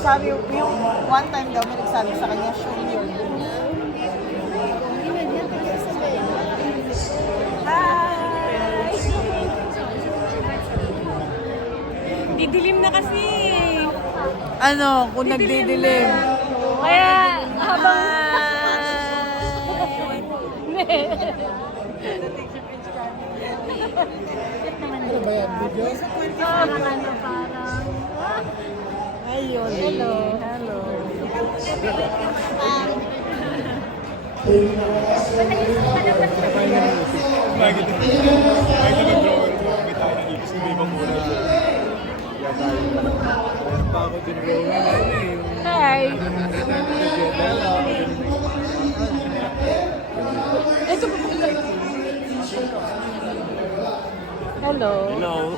Sabi yung one time daw may nagsabi sa kanya, show me your boobs. Hi! Didilim na kasi. Ano, kung nagdidilim? Kaya habang... Ano ba yan? Video? Parang... Ayun. Hello. Hello. Bakit nag-drawing ko? May tayo na ibig sabihin bang muna. Kaya tayo. Meron pa ako din drawing. Hi. Hello. Ito po. Hello. Hello.